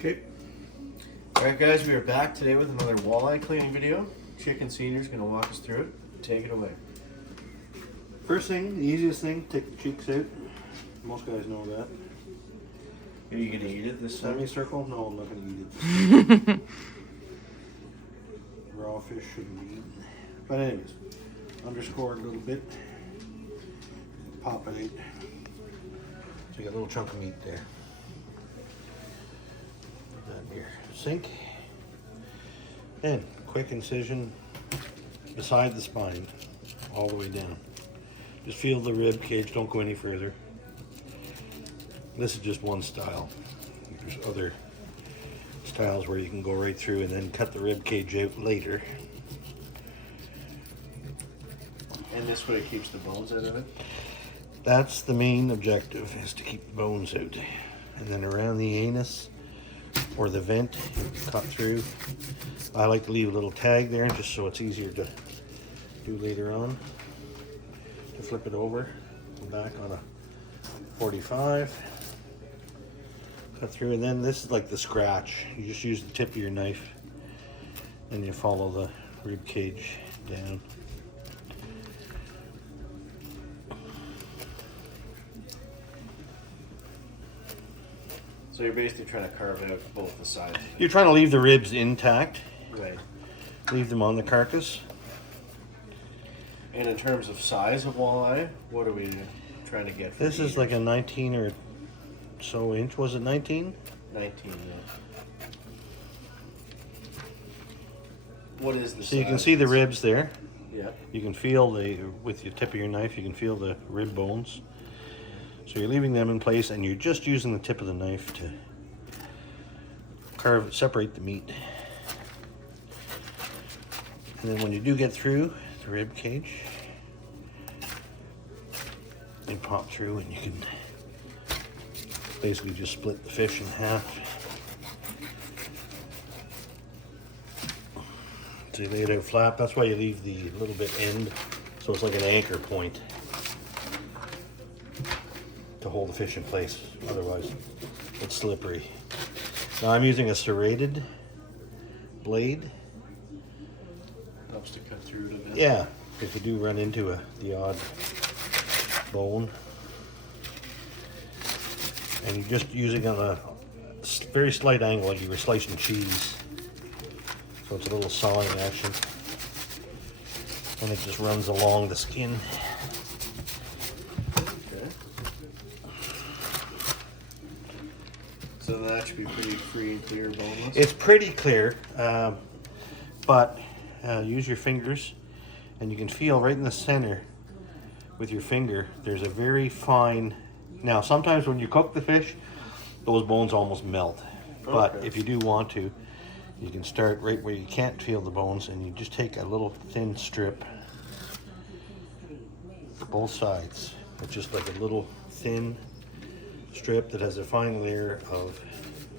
Okay. Alright guys, we are back today with another walleye cleaning video. Chicken Senior's going to walk us through it. Take it away. First thing, the easiest thing, take the cheeks out. Most guys know that. Are you going to eat it this time? Semicircle? No, I'm not going to eat it. Raw fish shouldn't be eaten. But anyways, underscore it a little bit. Pop it out. So you got a little chunk of meat there. Put that in your sink. Then, quick incision beside the spine, all the way down. Just feel the rib cage, don't go any further. This is just one style. There's other styles where you can go right through and then cut the rib cage out later. And this way it keeps the bones out of it? That's the main objective, is to keep the bones out. And then around the anus or the vent, cut through. I like to leave a little tag there just so it's easier to do later on. To flip it over, back on a 45. Cut through, and then this is like the scratch. You just use the tip of your knife and you follow the rib cage down. So you're basically trying to carve out both the sides. You're trying to leave the ribs intact. Right. Leave them on the carcass. And in terms of size of walleye, what are we trying to get? This is like a 19 or so inch. Was it 19? 19, yeah. What is the So size? you can see the ribs there. Yeah. You can feel with your tip of your knife, you can feel the rib bones. So you're leaving them in place and you're just using the tip of the knife to separate the meat. And then when you do get through the rib cage, you pop through and you can basically just split the fish in half. So you lay it out flat. That's why you leave the little bit end, so it's like an anchor point to hold the fish in place. Otherwise, it's slippery. Now I'm using a serrated blade. Helps to cut through it a bit. Yeah, if you do run into the odd bone. And you're just using on a very slight angle like you were slicing cheese. So it's a little sawing action. And it just runs along the skin. Okay. So that should be pretty free and clear, boneless? It's pretty clear, but use your fingers and you can feel right in the center with your finger, there's a very fine. Now, sometimes when you cook the fish, those bones almost melt. But Okay. if you do want to, you can start right where you can't feel the bones and you just take a little thin strip, both sides. It's just like a little thin strip that has a fine layer of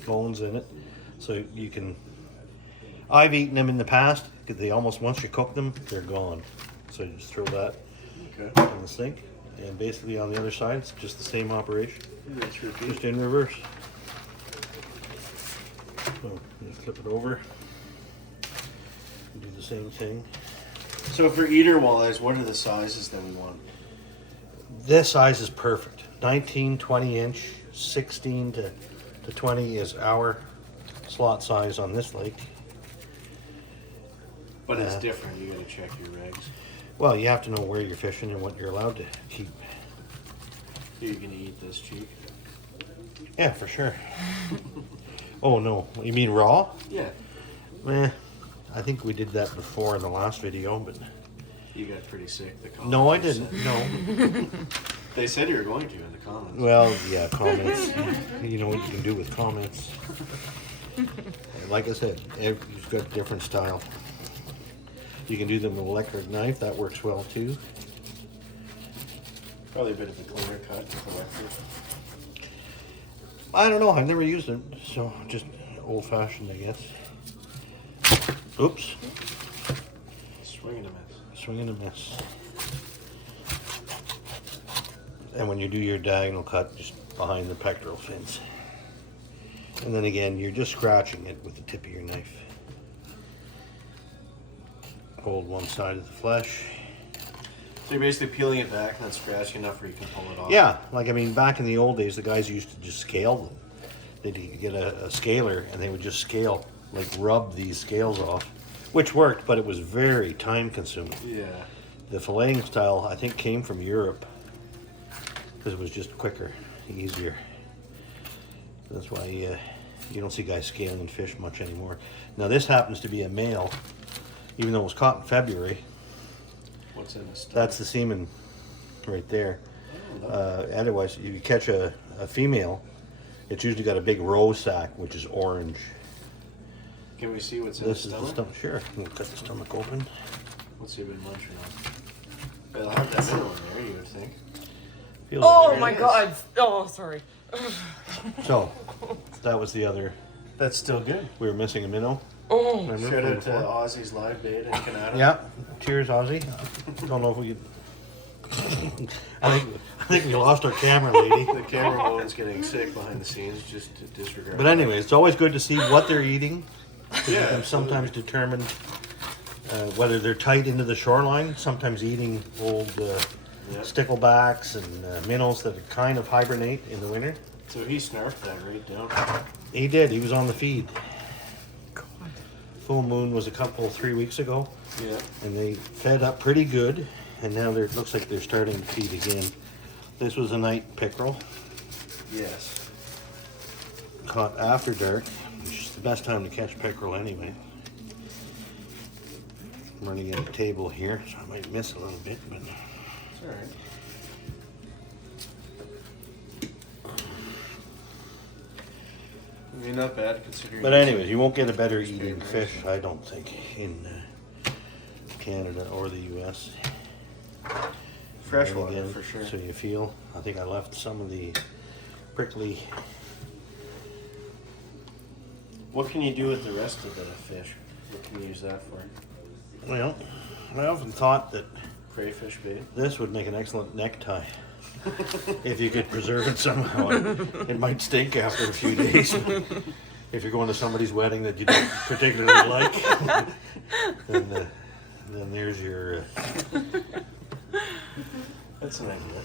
bones in it. So you can, I've eaten them in the past, because they almost, once you cook them, they're gone. So you just throw that in the sink. And basically on the other side, it's just the same operation, just in reverse. So just flip it over, do the same thing. So for eater walleyes, what are the sizes that we want? This size is perfect. 19, 20 inch, 16 to 20 is our slot size on this lake. But it's different, you gotta check your regs. Well, you have to know where you're fishing and what you're allowed to keep. Are you gonna eat this cheek? Yeah, for sure. Oh no, you mean raw? Yeah. I think we did that before in the last video, but You got pretty sick, the comments. no, I didn't. No. They said you were going to in the comments. Well, yeah, comments. You know what you can do with comments. Like I said, you've got a different style. You can do them with an electric knife. That works well too. Probably a bit of a cleaner cut with electric. I don't know. I've never used it, so just old-fashioned, I guess. Oops. Swing and a miss. Swing and a miss. And when you do your diagonal cut, just behind the pectoral fins. And then again, you're just scratching it with the tip of your knife. Hold one side of the flesh. So you're basically peeling it back and then scratching enough where you can pull it off. Yeah, like I mean, back in the old days, the guys used to just scale them. They'd get a scaler and they would just scale, like rub these scales off, which worked, but it was very time consuming. Yeah. The filleting style, I think, came from Europe because it was just quicker, easier. That's why you don't see guys scaling fish much anymore. Now this happens to be a male, even though it was caught in February. What's in this? That's the semen right there. Oh, no. Otherwise, if you catch a female, it's usually got a big roe sac, which is orange. Can we see what's in This the is stomach? the stomach. Sure, we'll cut the stomach open. Let's see if it munch or not. But I'll have that middle in there, you would think. Feels Oh like my god. Oh, sorry. So, that was the other. That's still good. We were missing a minnow. Oh. Remember Shout from out to before? Aussie's live bait in Canada. Yeah. Cheers, Ozzy. Don't know if we could. I think we lost our camera lady. The cameraman's getting sick behind the scenes, just to disregard. But anyway, it's always good to see what they're eating. Yeah, You can sometimes determine whether they're tight into the shoreline. Sometimes eating old Yep. sticklebacks and minnows that kind of hibernate in the winter. So he snarfed that right down. He did. He was on the feed. Full moon was 3 weeks ago, Yeah. and they fed up pretty good. And now it looks like they're starting to feed again. This was a night pickerel Yes. caught after dark, which is the best time to catch pickerel anyway. I'm running at a table here, so I might miss a little bit, but It's alright. I mean, not bad considering. but anyways, you won't get a better eating fish, I don't think, in Canada or the U.S. Freshwater Again, for sure. So you feel, I think I left some of the prickly. What can you do with the rest of the fish? What can you use that for? Well, I often thought that Crayfish bait. this would make an excellent necktie. If you could preserve it somehow. It might stink after a few days. If you're going to somebody's wedding that you don't particularly like, then there's your. That's an idea.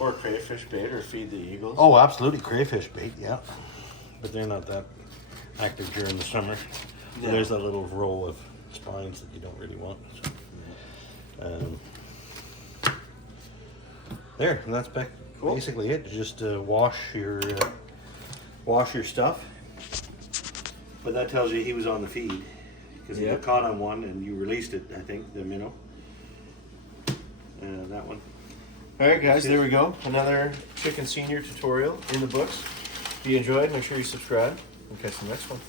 Or crayfish bait, or feed the eagles. Oh, absolutely, crayfish bait, yeah. But they're not that active during the summer. Yeah. There's that little row of spines that you don't really want. So, there, and that's Cool. basically it. Just wash your stuff. But that tells you he was on the feed because he Yeah. got caught on one and you released it. I think the minnow. That one. Alright guys, there we go. Another chicken senior tutorial in the books. If you enjoyed, make sure you subscribe. We'll catch you next one.